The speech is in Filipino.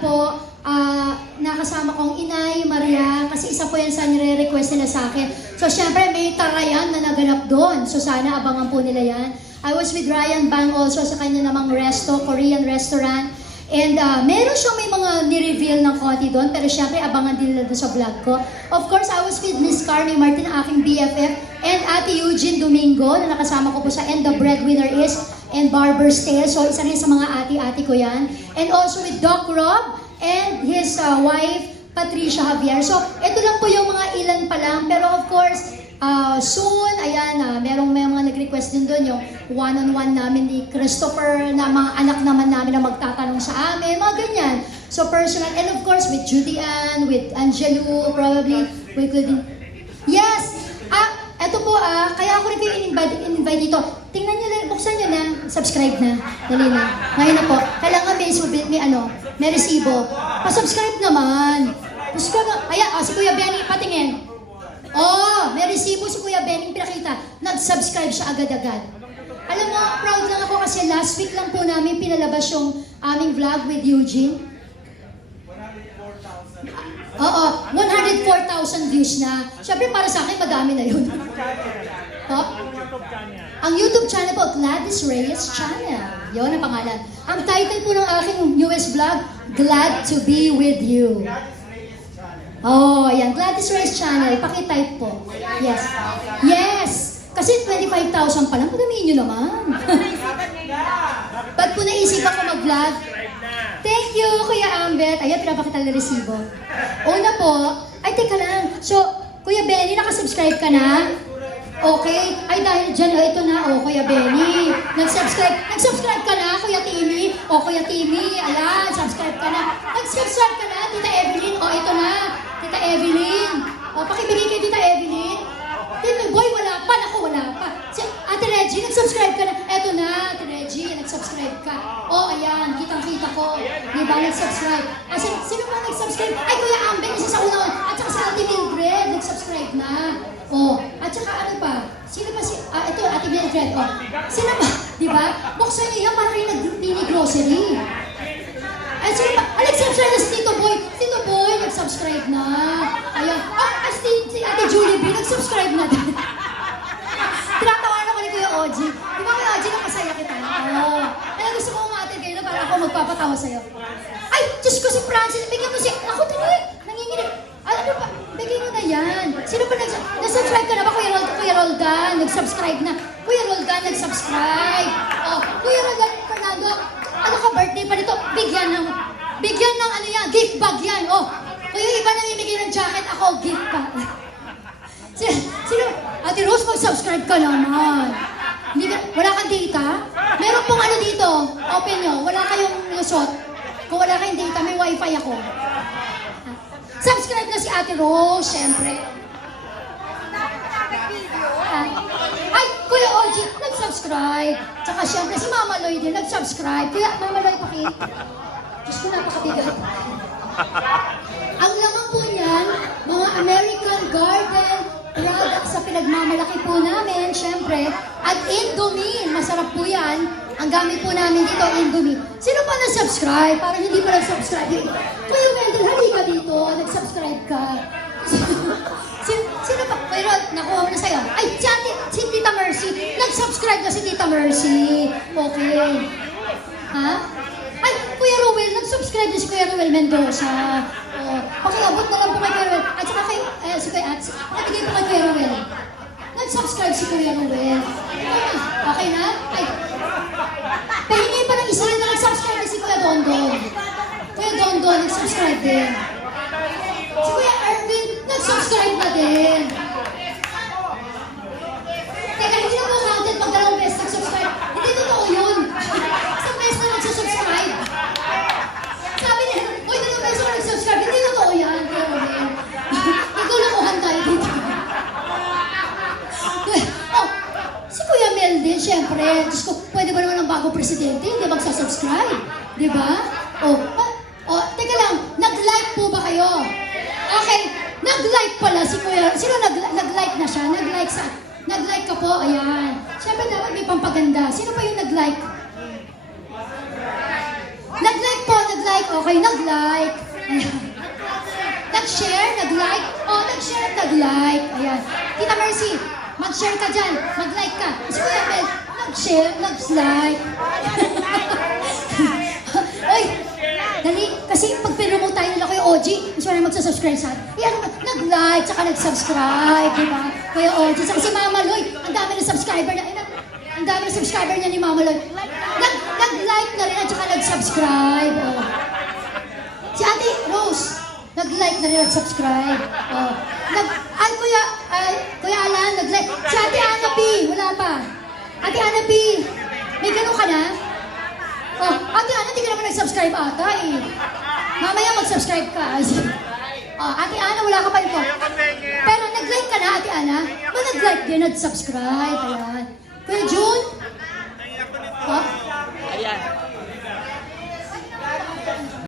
po, nakasama kong inay, Maria, kasi isa po yan sa nire-request nila sa akin. So, syempre, may tarayan na naganap doon. So, sana abangan po nila yan. I was with Ryan Bang also sa kanya namang Korean restaurant. And meron siyang may mga ni-reveal ng konti doon, pero syempre abangan din nila doon sa vlog ko. Of course, I was with Miss Carmi Martin, aking BFF, and Ate Eugene Domingo, na nakasama ko po sa And the Breadwinner Is, and Barber's Tale. So, isa rin sa mga ati-ati ko yan. And also with Doc Rob, and his wife, Patricia Javier. So, ito lang po yung mga ilan pa lang, pero of course, soon, ayan, may mga nag-request din doon yung one-on-one namin ni Christopher na mga anak naman namin na magtatanong sa amin, mga ganyan. So personal, and of course with Judy Ann, with Angelo, probably, with yes! Eto po, kaya ako rin kayo in-invite dito. Tingnan nyo lang, buksan nyo na, subscribe na, dali na. Ngayon na po, kailangan may resibo. Pa-subscribe naman. Subscribe na, ayan, si Kuya Benny, patingin. May resibo si Kuya Benning pinakita. Nag-subscribe siya agad-agad. Alam mo, proud lang ako kasi last week lang po namin pinalabas yung aming vlog with Eugene. 104,000 views na. Siyempre para sa akin, madami na yun. Ang YouTube channel po, Gladys Reyes Channel. Yun ang pangalan. Ang title po ng aking newest vlog, Glad to be with you. Ayan. Gladys Reyes Channel. Pakitype po. Yes. Yes! Kasi 25,000 pa lang. Padamihin nyo naman. Ba't po naisipan ko mag-vlog? Thank you, Kuya Ambet. Ayan, pinapakita na resibo. Una po, ay teka lang. So, Kuya Benny, nakasubscribe ka na? Okay. Ay, dahil dyan, ito na. Kuya Benny. Nag-subscribe ka na, Kuya Timmy. Kuya Timmy. Ayan, subscribe ka na. Nag-subscribe ka na, Tita Evelyn. Ito na. Tita Evelyn. Pakibigay kay Tita Evelyn. Tita Boy, wala pa. Naku, wala pa. Si Ate Reggie, nag-subscribe ka na. Eto na, Ate Reggie, nag-subscribe ka. Ayan, kitang-kita ko. Di ba, nag-subscribe? Sino pa nag-subscribe? Ay, Kuya Amber, isa sa una. At saka si Ate Mildred, nag-subscribe na. At saka ano pa? Sino pa ito, Ate Mildred. Sino pa? Di ba? Buksan niyo yan, parang rin nag-mini grocery. Ay, sino pa? Nag-subscribe na si Tito Boy. Tito Boy, nag-subscribe na. Ayan. Si Ate Julie B, nag-subscribe na din. Tinatawanan ko ni Kuya Oji. Di ba, Kuya Oji, nakasaya kita? Kaya gusto ko umatin kayo na para ako magpapatawa sa'yo. Ay, Diyos ko si Francis, bigyan mo ako tuloy, nanginginig. Ano pa? Bigyan mo na yan. Sino pa nag-subscribe ka na ba, Kuya Roldan? Nag-subscribe na. Kuya Roldan, nag-subscribe. Kuya Roldan, Fernando, ano ka, birthday pa nito? Bigyan ng ano yan, gift bag yan. Kuya iba namimigay ng jacket, ako, gift bag. Sino? Ate Rose, mag-subscribe ka naman. Wala kang data? Meron pong ano dito, open nyo, wala kayong lusot. Kung wala kayong data, may wifi ako. Subscribe na si Ate Rose, syempre. Ay, Kuya Oji, nag-subscribe. Tsaka syempre si Mama Loy din, nag-subscribe. Kaya Mama Loy, Diyos ko, napakabigat. Ang laman po niyan, mga American Garden products sa pinagmamalaki po namin, syempre. At Indomie, masarap po yan. Ang gamit po namin dito, Indomie. Sino pa na-subscribe? Parang hindi pa nag-subscribe. Kuya Wendell, halika dito. Nag-subscribe ka. Sino pa? Pero, nakuha mo na sa'yo. Ay, si Tita Mercy. Nag-subscribe na si Tita Mercy. Okay. Ha? Ay, Kuya Ruel. Nag-subscribe na si Kuya Ruel Mendoza. Pakiabot na lang po kay Kuya Ruel. At saka kay, si Kuya Ats. Pakibigay po kay Kuya Ruel. Nag-subscribe si Kuya Ruel. Okay na? Ay. Pahingi pa ng isa na nag-subscribe na si Kuya Dondon. Kuya Dondon, nag-subscribe din. Si Kuya Erwin, nag-subscribe na din. Teka, hindi na po counted pag dalawang beses nag-subscribe. Hindi totoo yun. Isang beses na nag-subscribe. Sabi niya, uy, dalawang beses na nag-subscribe. Hindi totoo yan, Kuya Erwin. Ikaw lang uhan tayo dito. Si Kuya Mel din, syempre. Diyos ko, pwede ba naman ang bagong presidente? Hindi magsasubscribe. Di ba? Teka lang, nag-like po ba kayo? Okay, nag-like pala si Kuya. Sino nag-like na siya? Nag-like ka po, ayan. Siyempre dapat may pampaganda. Sino pa yung nag-like? Nag-like po, nag-like. okay, nag-like. Ayan. Nag-share, nag-like. Oh, nag-share at nag-like. Ayan. Tita Mercy, mag-share ka dyan. Mag-like ka. Si Kuya Bel, nag-share, nag-like. Oy, dali. Kasi pag pinromote tayo nila Kuya OG, mas marami magsasubscribe sa atin. Ayan, nag-like, tsaka nag-subscribe, di ba? Kuya OG, tsaka si Mama Loy, ang dami ng subscriber niya. Ang dami ng subscriber niya ni Mama Loy. Nag-like na rin at tsaka nag-subscribe. Oh. Si Ate Rose, nag-like na rin at subscribe. Oh. Kuya Alan, nag-like. Si Ate Ana P, wala pa. Ate Ana P, may ganun ka na? Oh, Ate Ana, hindi ka naman nag-subscribe ata eh. Mamaya mag-subscribe ka. Oh, Ate Ana, wala ka pa ito. Pero nag-like ka na, Ate Ana? Nag-like din, nag-subscribe. Ayan.